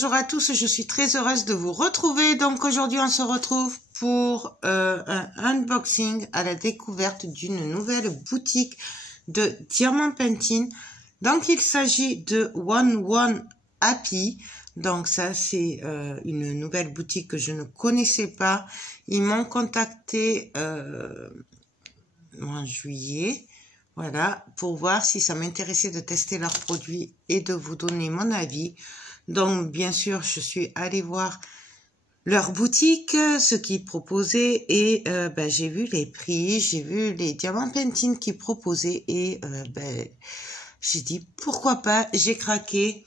Bonjour à tous, je suis très heureuse de vous retrouver. Donc aujourd'hui on se retrouve pour un unboxing à la découverte d'une nouvelle boutique de Diamant Painting. Donc il s'agit de One Happy. Donc ça c'est une nouvelle boutique que je ne connaissais pas. Ils m'ont contacté en juillet. Voilà, pour voir si ça m'intéressait de tester leurs produits et de vous donner mon avis. Donc, bien sûr, je suis allée voir leur boutique, ce qu'ils proposaient, et j'ai vu les prix, j'ai vu les Diamant Painting qu'ils proposaient, et j'ai dit, pourquoi pas, j'ai craqué.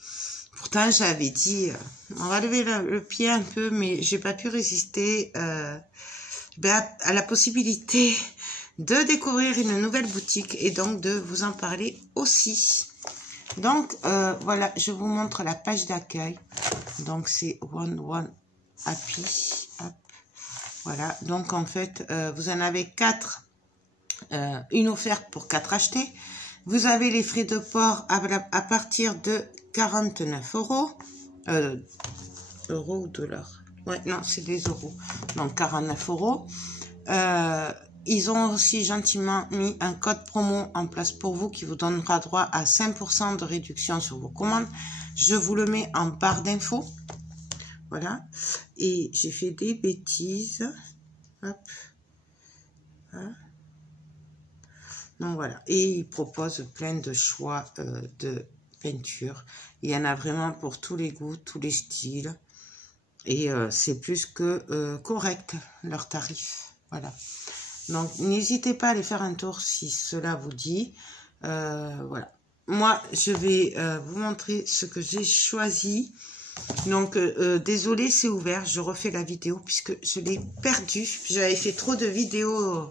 Pourtant, j'avais dit, on va lever le pied un peu, mais j'ai pas pu résister à la possibilité de découvrir une nouvelle boutique et donc de vous en parler aussi. Donc voilà, je vous montre la page d'accueil. Donc c'est One Happy. Hop. Voilà, donc en fait vous en avez 4, une offerte pour 4 achetés. Vous avez les frais de port à partir de 49 €. Euros ou dollars? Ouais, non, c'est des euros. Donc 49 €. Ils ont aussi gentiment mis un code promo en place pour vous qui vous donnera droit à 5% de réduction sur vos commandes. Je vous le mets en barre d'infos. Voilà. Et j'ai fait des bêtises. Hop. Voilà. Donc voilà. Et ils proposent plein de choix de peinture. Il y en a vraiment pour tous les goûts, tous les styles. Et c'est plus que correct, leur tarif. Voilà. Donc, n'hésitez pas à aller faire un tour si cela vous dit. Voilà. Moi, je vais vous montrer ce que j'ai choisi. Donc, désolé, c'est ouvert. Je refais la vidéo puisque je l'ai perdu. J'avais fait trop de vidéos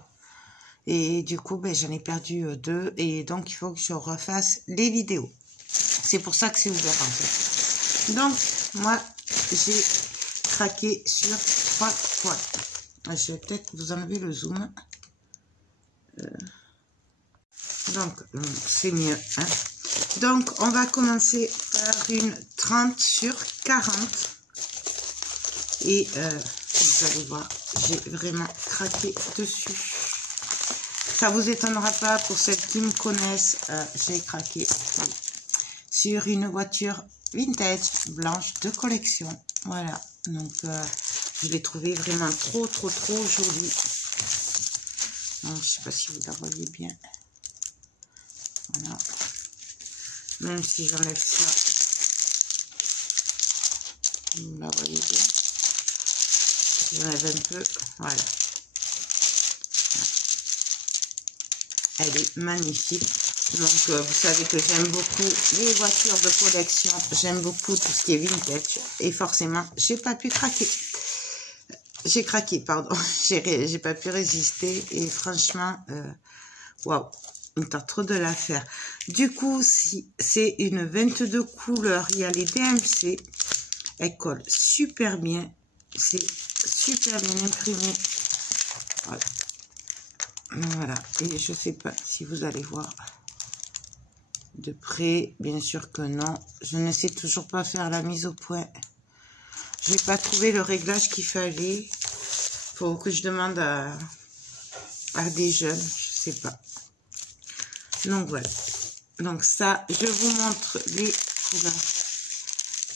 et du coup, j'en ai perdu 2. Et donc, il faut que je refasse les vidéos. C'est pour ça que c'est ouvert en fait. Donc, moi, j'ai craqué sur 3 fois. Je vais peut-être vous enlever le zoom. Donc, c'est mieux. Hein. Donc, on va commencer par une 30 sur 40. Et vous allez voir, j'ai vraiment craqué dessus. Ça vous étonnera pas pour celles qui me connaissent. J'ai craqué sur une voiture vintage blanche de collection. Voilà. Donc, je l'ai trouvé vraiment trop jolie. Donc, je sais pas si vous la voyez bien. Voilà. Même si j'enlève ça, vous la voyez bien. J'enlève un peu. Voilà. Elle est magnifique. Donc, vous savez que j'aime beaucoup les voitures de collection. J'aime beaucoup tout ce qui est vintage. Et forcément, j'ai pas pu craquer. J'ai craqué, pardon. J'ai pas pu résister. Et franchement, waouh, il t'a trop de la faire. Du coup, si c'est une 22 couleurs, il y a les DMC. Elle colle super bien. C'est super bien imprimé. Voilà. Voilà. Et je sais pas si vous allez voir de près. Bien sûr que non. Je ne sais toujours pas faire la mise au point. Je n'ai pas trouvé le réglage qu'il fallait. Faut que je demande à des jeunes. Je sais pas. Donc voilà. Donc ça, je vous montre les couleurs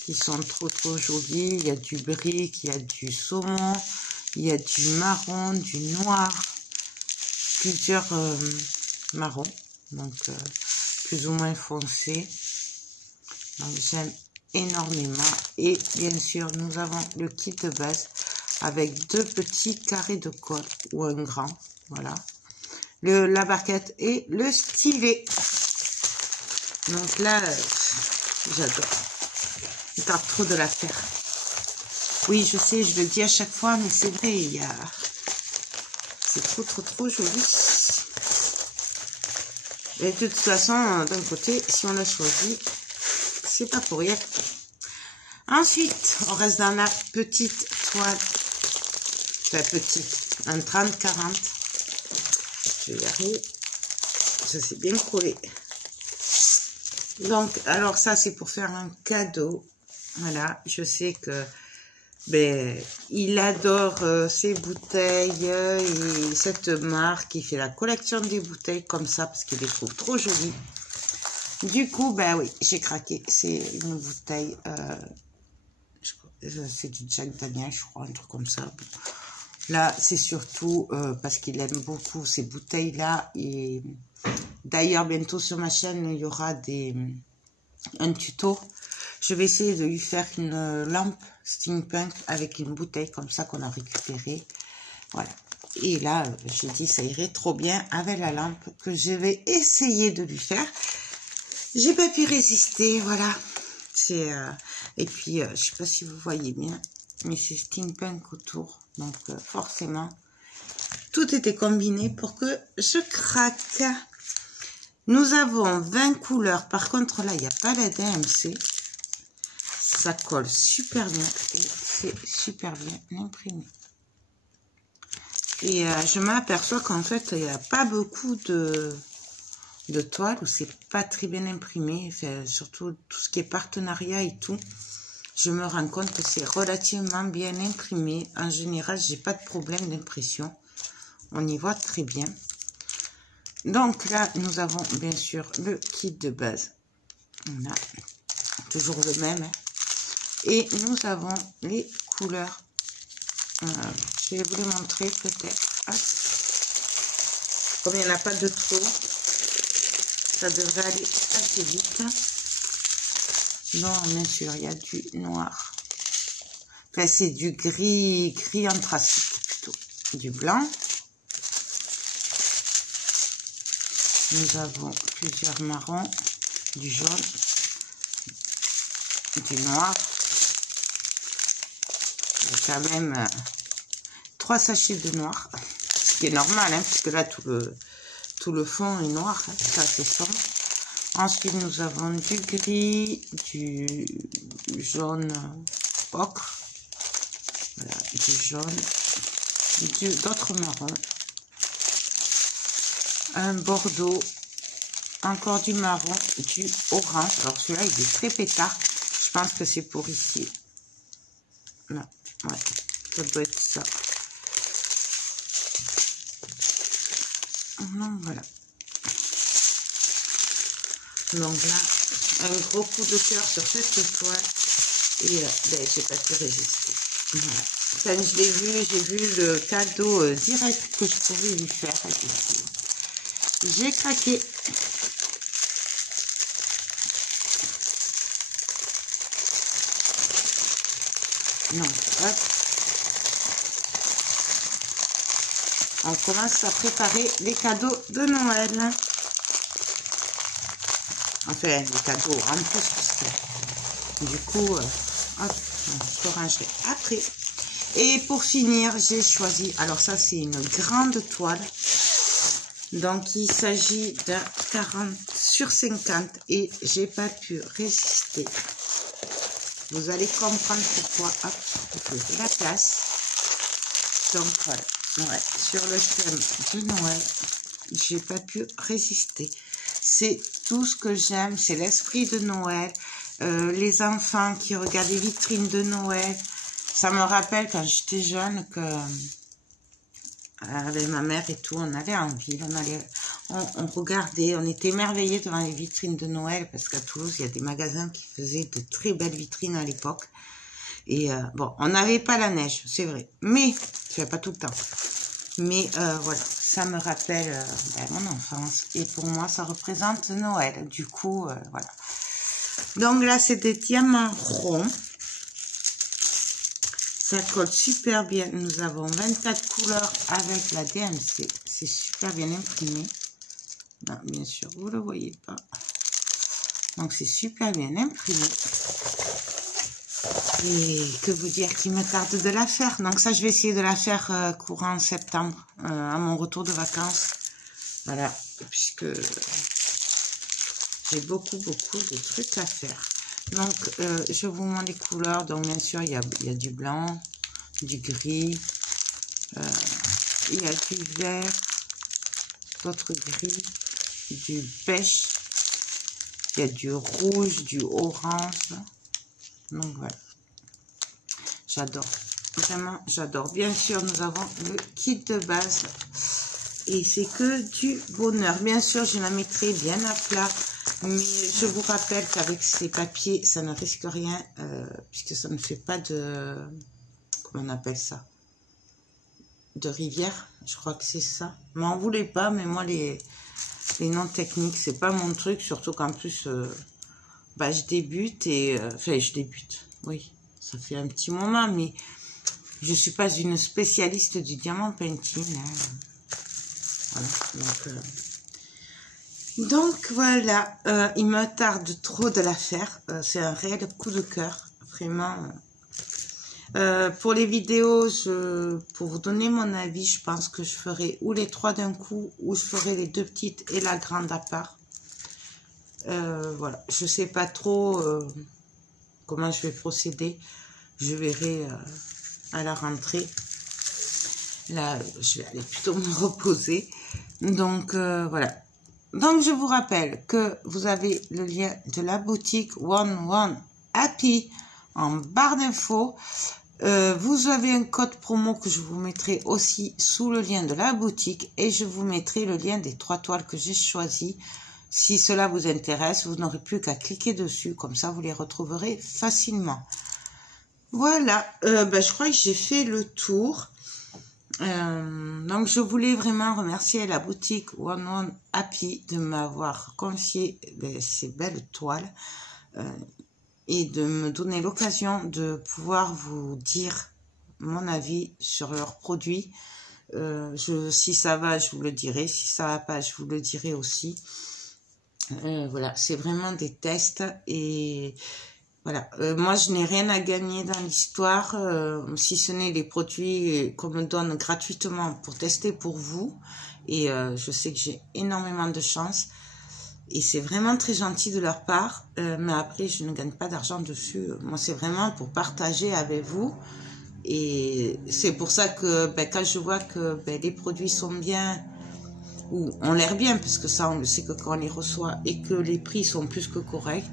qui sont trop jolies. Il y a du brique, il y a du saumon, il y a du marron, du noir, plusieurs marrons. Donc plus ou moins foncés. Donc j'aime énormément. Et bien sûr, nous avons le kit de base avec 2 petits carrés de colle ou un grand. Voilà. La barquette et le stylet. Donc là, j'adore. Il tarde trop de la faire. Oui, je sais, je le dis à chaque fois, mais c'est vrai, il y a... C'est trop joli. Et de toute façon, d'un côté, si on l'a choisi, c'est pas pour rien. Ensuite, on reste dans la petite toile. Enfin, petite. Un 30-40. Je vais y arriver. Ça s'est bien collé. Donc, alors ça, c'est pour faire un cadeau. Voilà, je sais que ben, il adore ces bouteilles et cette marque. Il fait la collection des bouteilles comme ça parce qu'il les trouve trop jolies. Du coup, ben oui, j'ai craqué. C'est une bouteille, c'est du Jack Daniel, je crois, un truc comme ça. Là, c'est surtout parce qu'il aime beaucoup ces bouteilles-là. Et d'ailleurs, bientôt sur ma chaîne, il y aura un tuto. Je vais essayer de lui faire une lampe steampunk avec une bouteille comme ça qu'on a récupérée. Voilà. Et là, j'ai dit, ça irait trop bien avec la lampe que je vais essayer de lui faire. J'ai pas pu résister, voilà. C'est et puis, je sais pas si vous voyez bien, mais c'est steampunk autour. Donc, forcément, tout était combiné pour que je craque. Nous avons 20 couleurs. Par contre, là, il n'y a pas la DMC. Ça colle super bien et c'est super bien imprimé. Et je m'aperçois qu'en fait, il n'y a pas beaucoup de toiles où c'est pas très bien imprimé. Enfin, surtout tout ce qui est partenariat et tout. Je me rends compte que c'est relativement bien imprimé. En général, j'ai pas de problème d'impression. On y voit très bien. Donc là, nous avons bien sûr le kit de base. On a toujours le même. Hein. Et nous avons les couleurs. Je vais vous les montrer peut-être. Comme il n'y en a pas de trop, ça devrait aller assez vite. Non, bien sûr, il y a du noir. Enfin, c'est du gris anthracite plutôt. Du blanc. Nous avons plusieurs marrons, du jaune, du noir. Il y a quand même 3 sachets de noir, ce qui est normal, hein, puisque là tout le fond est noir, hein, c'est assez sombre. Ensuite, nous avons du gris, du jaune ocre, voilà, du jaune, d'autres marrons, un bordeaux, encore du marron, du orange. Alors celui-là, il est très pétard. Je pense que c'est pour ici. Non, ouais, ça doit être ça. Donc voilà. Donc là, un gros coup de cœur sur cette toile. Et ben, j'ai pas pu résister. Voilà. Quand je l'ai vu, j'ai vu le cadeau direct que je pouvais lui faire. J'ai craqué. Donc, hop. On commence à préparer les cadeaux de Noël. Enfin, les cadeaux en plus. Du coup, hop, je rangerai après. Et pour finir, j'ai choisi, alors ça c'est une grande toile. Donc il s'agit d'un 40 sur 50 et j'ai pas pu résister. Vous allez comprendre pourquoi. Hop, je fais la place. Donc voilà, ouais, sur le thème de Noël, j'ai pas pu résister. C'est tout ce que j'aime, c'est l'esprit de Noël. Les enfants qui regardent les vitrines de Noël. Ça me rappelle quand j'étais jeune que avec ma mère et tout, on allait en ville, on regardait, on était émerveillés devant les vitrines de Noël parce qu'à Toulouse, il y a des magasins qui faisaient de très belles vitrines à l'époque. Et bon, on n'avait pas la neige, c'est vrai, mais c'est pas tout le temps. Mais voilà, ça me rappelle mon enfance et pour moi, ça représente Noël. Du coup, voilà. Donc là, c'est des diamants ronds. Ça colle super bien. Nous avons 24 couleurs avec la DMC. C'est super bien imprimé. Non, bien sûr, vous ne le voyez pas. Donc, c'est super bien imprimé. Et que vous dire qu'il me tarde de la faire. Donc ça, je vais essayer de la faire courant septembre, à mon retour de vacances. Voilà, puisque j'ai beaucoup de trucs à faire. Donc, je vous montre les couleurs. Donc, bien sûr, il y a du blanc, du gris, il y a du vert, d'autres gris, du beige, il y a du rouge, du orange, Donc voilà, j'adore, vraiment j'adore. Bien sûr, nous avons le kit de base et c'est que du bonheur. Bien sûr, je la mettrai bien à plat, mais je vous rappelle qu'avec ces papiers, ça ne risque rien, puisque ça ne fait pas de, comment on appelle ça, de rivière, je crois que c'est ça. M'en voulez pas, mais moi les noms techniques, c'est pas mon truc, surtout qu'en plus, bah, je débute et, enfin je débute, oui, ça fait un petit moment, mais je suis pas une spécialiste du diamant painting, hein. Voilà, donc voilà, il me tarde trop de la faire, c'est un réel coup de cœur, vraiment. Pour les vidéos, pour vous donner mon avis, je pense que je ferai ou les 3 d'un coup, ou je ferai les 2 petites et la grande à part. Voilà, je sais pas trop comment je vais procéder. Je verrai à la rentrée. Là, je vais aller plutôt me reposer. Donc, voilà. Donc, je vous rappelle que vous avez le lien de la boutique One One Happy en barre d'infos. Vous avez un code promo que je vous mettrai aussi sous le lien de la boutique et je vous mettrai le lien des 3 toiles que j'ai choisies. Si cela vous intéresse, vous n'aurez plus qu'à cliquer dessus, comme ça vous les retrouverez facilement. Voilà, je crois que j'ai fait le tour. Donc je voulais vraiment remercier la boutique One One Happy de m'avoir confié ces belles toiles. Et de me donner l'occasion de pouvoir vous dire mon avis sur leurs produits. Si ça va, je vous le dirai. Si ça va pas, je vous le dirai aussi. Voilà, c'est vraiment des tests. Et voilà, moi, je n'ai rien à gagner dans l'histoire, si ce n'est les produits qu'on me donne gratuitement pour tester pour vous. Et je sais que j'ai énormément de chance. Et c'est vraiment très gentil de leur part, mais après, je ne gagne pas d'argent dessus. Moi, c'est vraiment pour partager avec vous. Et c'est pour ça que quand je vois que les produits sont bien, ou ont l'air bien, parce que ça, on le sait que quand on les reçoit, et que les prix sont plus que corrects,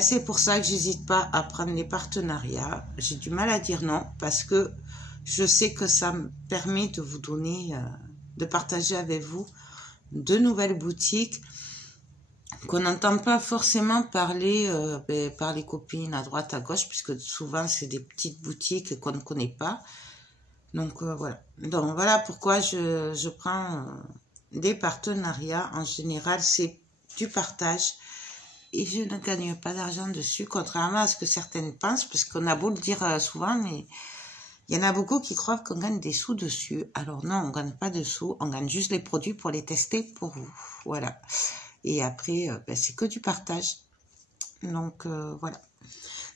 c'est pour ça que j'hésite pas à prendre les partenariats. J'ai du mal à dire non, parce que je sais que ça me permet de vous donner, de partager avec vous de nouvelles boutiques, qu'on n'entend pas forcément parler par les copines à droite, à gauche, puisque souvent c'est des petites boutiques qu'on ne connaît pas. Donc voilà. Donc voilà pourquoi je prends des partenariats. En général, c'est du partage. Et je ne gagne pas d'argent dessus, contrairement à ce que certaines pensent, parce qu'on a beau le dire souvent, mais il y en a beaucoup qui croient qu'on gagne des sous dessus. Alors non, on ne gagne pas de sous, on gagne juste les produits pour les tester pour vous. Voilà. Et après, c'est que du partage. Donc, voilà.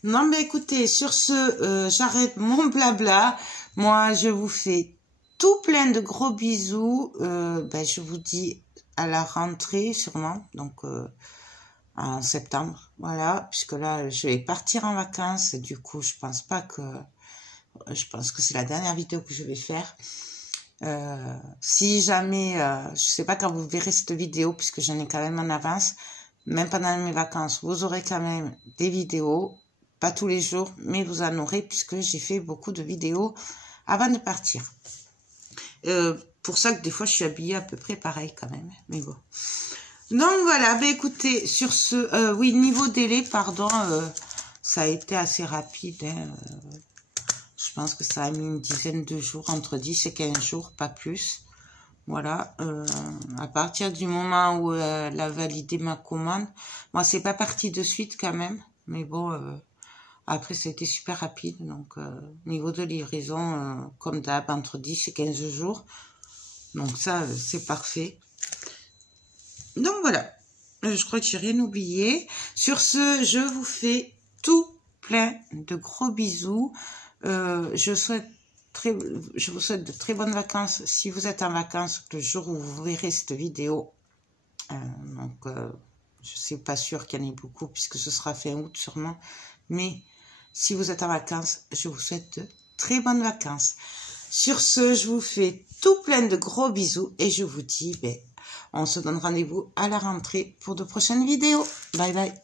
Non, mais écoutez, sur ce, j'arrête mon blabla. Moi, je vous fais tout plein de gros bisous. Je vous dis à la rentrée, sûrement. Donc, en septembre. Voilà. Puisque là, je vais partir en vacances. Du coup, je pense que c'est la dernière vidéo que je vais faire. Si jamais, je sais pas quand vous verrez cette vidéo, puisque j'en ai quand même en avance, même pendant mes vacances, vous aurez quand même des vidéos, pas tous les jours, mais vous en aurez, puisque j'ai fait beaucoup de vidéos avant de partir. Pour ça que des fois, je suis habillée à peu près pareil quand même, mais bon. Donc voilà, écoutez, sur ce, oui, niveau délai, pardon, ça a été assez rapide, hein, je pense que ça a mis une dizaine de jours, entre 10 et 15 jours, pas plus. Voilà, à partir du moment où elle a validé ma commande, moi c'est pas parti de suite quand même, mais bon, après c'était super rapide, donc niveau de livraison, comme d'hab, entre 10 et 15 jours, donc ça c'est parfait. Donc voilà, je crois que j'ai rien oublié. Sur ce, je vous fais tout plein de gros bisous. Je vous souhaite de très bonnes vacances si vous êtes en vacances le jour où vous verrez cette vidéo. Je ne suis pas sûre qu'il y en ait beaucoup puisque ce sera fin août sûrement. Mais si vous êtes en vacances, je vous souhaite de très bonnes vacances. Sur ce, je vous fais tout plein de gros bisous et je vous dis, on se donne rendez-vous à la rentrée pour de prochaines vidéos. Bye bye.